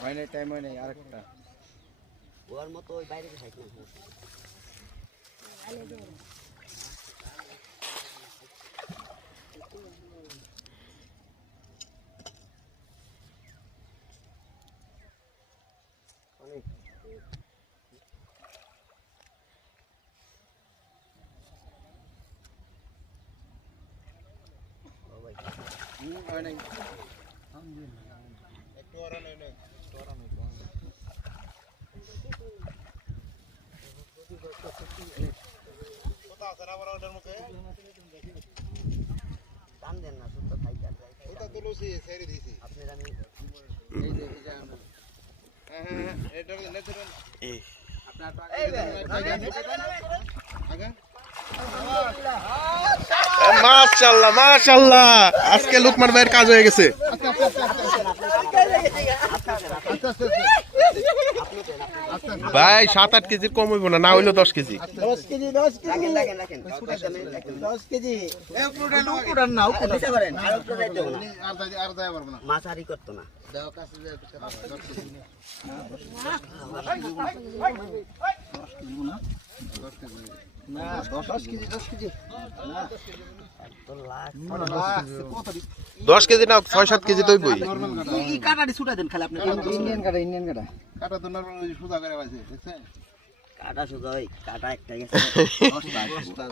হয় টাইম হয় নাই আরেকটা ওর মতো ওই বাইরে খাই না অনেক হয় নাই একটু ওরা নেই নেই কোথাও সারা বড় ওটার মুখে টান দেন না শুধু খাই যায় ওটা তুলসি ছেড়ে দিয়েছি আপনি জানি এই যে হ্যাঁ এটা ন্যাচারাল আপনার আগে মাশাআল্লাহ মাশাআল্লাহ আজকে লোকমান ভাইয়ের কাজ হয়ে গেছে ভাই 7-8 কেজি কম হইব না না হইলো 10 কেজি 10 কেজি লাগেন 10 কেজি এই পুরান না নিচে করেন আর একটু যাইতে হবে না আর দেয়া পারবো না মাছ আরই করতো না দাও কাছে যে 10 কেজি না 10 কেজি না তো লাখ 10 কেজি না 6-7 কেজি তো হইবই এই কাটাটি ছুটা দেন খালি আপনি ইন্ডিয়ান কাটা কাটা তো নরমাল সুদা করে আছে দেখছেন কাটা শুধু ওই কাটা একটা গেছে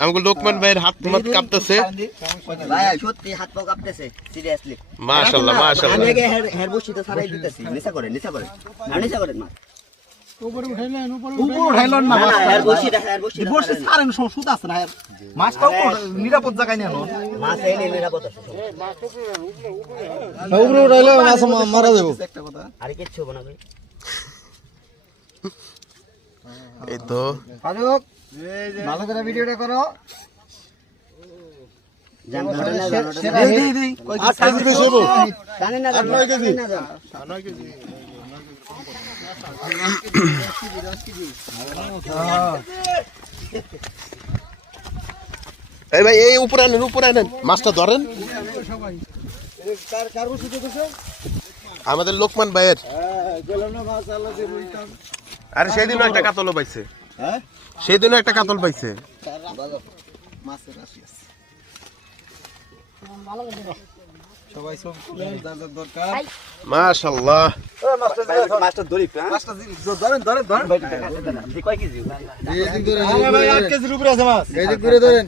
আমগো লোকমান ভাইয়ের হাত মাত কাঁপতেছে ভাই সত্যি হাত পা কাঁপতেছে সিরিয়াসলি মাশাআল্লাহ আমি মাশাআল্লাহ আগে হেয়ার বসিতে ছাড়াই দিতেছি নিচে করেন আর নিচে করেন মা উপর উঠাইলেন না হেয়ার বসিটা বসে সারেন সুদ আছে না মাছটা নিরাপদ জায়গায় নিয়ে মাছ এই নিরাপদ আছে উপরে উঠাইলে মাছ মারা যাবে একটা কথা আর কিচ্ছু হবে না ভাই এই তো ফারুক ভালো করে ভিডিওটা করো জান জানি না 9 কেজি এই ভাই এই উপরে আনেন মাছটা ধরেন আমাদের লোকমান ভাইয়ের আরে সেদিনও একটা কাতল পাইছে হ্যাঁ সেদিনও একটা কাতল পাইছে মাছের রাশি আছে সবাই সব দরকার মাশাআল্লাহ মাছটা ধরি মাছটা ধরেন কয় কেজি এই দিক ধরে 8 কেজির উপরে আছে মাছ এই দিক ধরে ধরেন